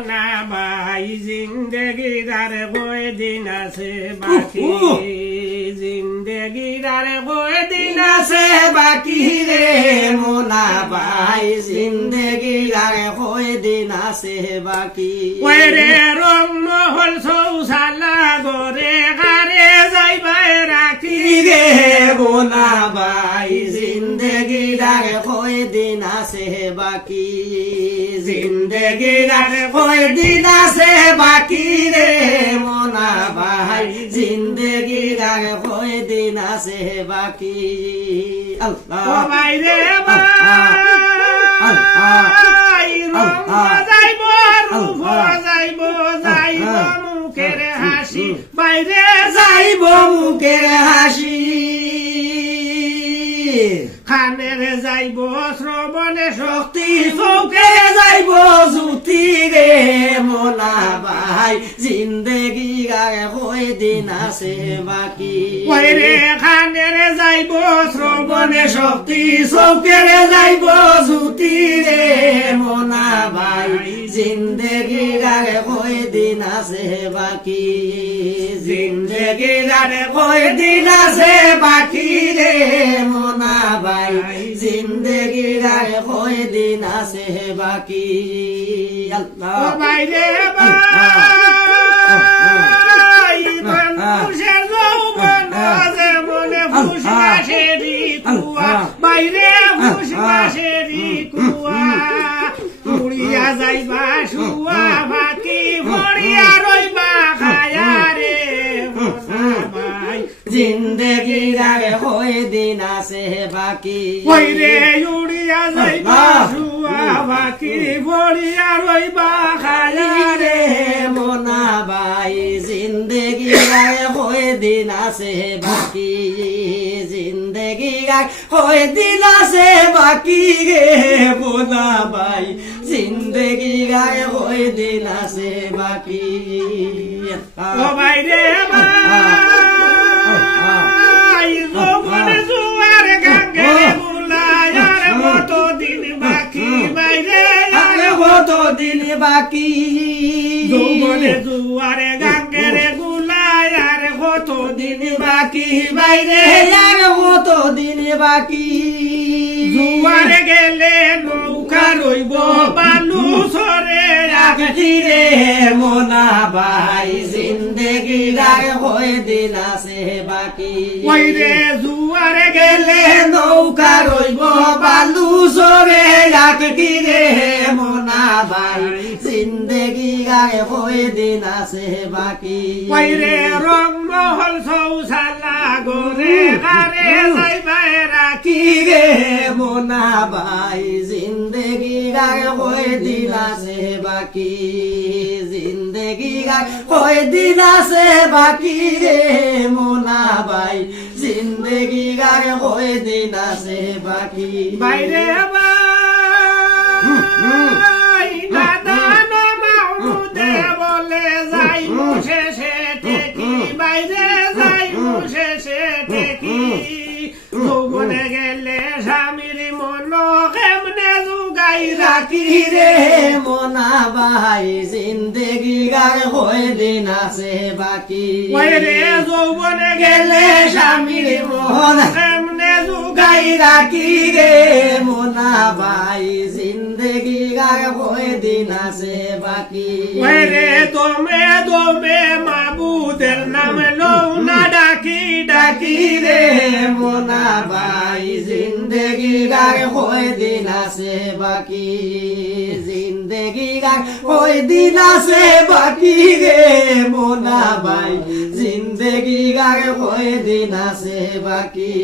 না ভাই জিন্দেগির আর কয়দিন আছে বাকি, জিন্দেগির আর কয়দিন আছে বাকি রে মোনা ভাই, জিন্দেগির আর কয়দিন আছে বাকি। ওই রে রং মহল সৌসালা গরে গারে যাইবাই রাখি রে মোনা ভাই, জিন্দেগির আর কয়দিন আছে বাকি, জিন্দেগির আর কয়দিন আছে বাকি রে মোনা ভাই, জিন্দেগির আর কয়দিন আছে বাকি। আল্লাহ ও ভাই রে ভাই, যাইব রূপ যাইব যাইব মুখের হাসি, বাইরে যাইব মুখের হাসি, খানের যাইব শ্রবণে শক্তি, চৌকে যাইব জ্যোতি রে মোনা ভাই, জিন্দেগি গায়ে কয়দিন আছে বাকি। ওই রে খানের যাইব শ্রবণে শক্তি, চৌকে যাইব জ্যোতি রে মোনা ভাই, জিন্দেগি গায়ে কয়দিন আছে বাকি, জিন্দেগি গায়ে কয়দিন আছে বাকি রে মোনা ভাই, জিন্দেগির আর কয়দিন আছে বাকি। আল্লাহ ও ভাই রে ভাই, মানুষের যৌবন যেমনে ফুস মাসেরি কুয়া, বাইরে ফুস মাসেরি কুয়া, উড়িয়া যাইবা শুয়া বাকি, ভরিয়া রইবা খায়া রে মোনা ভাই, জিন্দেগির আর কয়দিন আছে বাকি। ওই রে উড়িয়া যাইবা শুয়া বাকি, ভরিয়া রইবা খায়া রে মোনা ভাই, জিন্দেগির আর কয়দিন আছে বাকি, জিন্দেগির আর কয়দিন আছে বাকি রে মোনা ভাই, জিন্দেগির আর কয়দিন আছে বাকি। ও ভাই রে ভাই, যৌবনে জুয়ার গাঙ্গেরে বুলায়ার কতদিন বাকি, বাইরে আর কতদিন বাকি, যৌবনে জুয়ার গাঙ্গেরে বুলায়ার কতদিন বাকি, বাইরে আর কতদিন বাকি, জুয়ারে গেলে নৌকা রইব বালু সরে রাখি রে মোনা ভাই, জিন্দেগির আর কয়দিন আছে বাকি। ওই রে জুয়ারে গেলে নৌকা রইব বালু সরে রাখি রে মোনা ভাই, জিন্দেগির আর কয়দিন আছে বাকি। ওই রে রং মহল সৌসালা গরে গারে যাইবাই রাখি রে মোনা ভাই, জিন্দেগির আর কয়দিন আছে বাকি, জিন্দেগির আর কয়দিন আছে বাকি রে মোনা ভাই, জিন্দেগির আর কয়দিন আছে বাকি। বাইরে ভাই নাদান মাহমুদে বলে যাই শেষে টেকি, বাইরে যাই শেষে টেকি, যৌবনে গেলে স্বামীর মন কেমনে জুগাই রাখি রে মোনা ভাই, জিন্দেগির আর কয়দিন আছে বাকি। ওই রে যৌবনে গেলে স্বামীর মন কেমনে জুগাই রাখি রে মোনা ভাই, জিন্দেগির আর কয়দিন আছে বাকি। ওই রে তোমে দমে মাবুদের নাম লও না ডাকি ডাকি রে মোনা ভাই, জিন্দেগির আর কয়দিন আছে বাকি, জিন্দেগির আর কয়দিন আছে বাকি রে মোনা ভাই, জিন্দেগির আর কয়দিন আছে বাকি।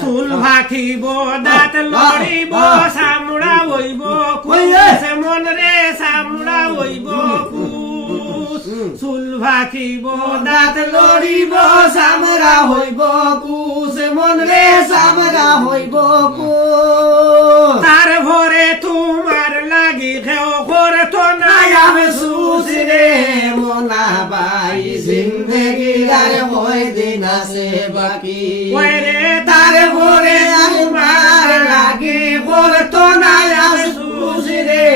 চুল ভাখিব দাঁত লড়িব চামড়া হইব কুস, মন রে চামড়া হইব কুস, চুল ভাখিব দাঁত লড়িব চামড়া হইব কুস, মন রে চামড়া হইব কুস, তার ভরে তোমার লাগি খেও করে তো নাই আমি সুস রে মোনা ভাই, জিন্দেগির আর কয়দিন আছে বাকি। ওই রে তার ভরে আমার লাগি করে তো নাই আমি সুস রে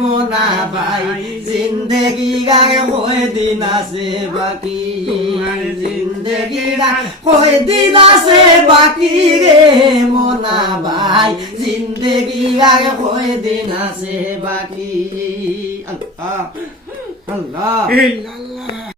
মোনা ভাই, জিন্দেগি গায়ে কয় দিন আছে বাকি জিন্দেগি গায়ে কয় দিন আছে বাকি রে মোনা ভাই জিন্দেগি গায়ে কয় দিন আছে বাকি আল্লাহ আল্লাহ আল্লাহ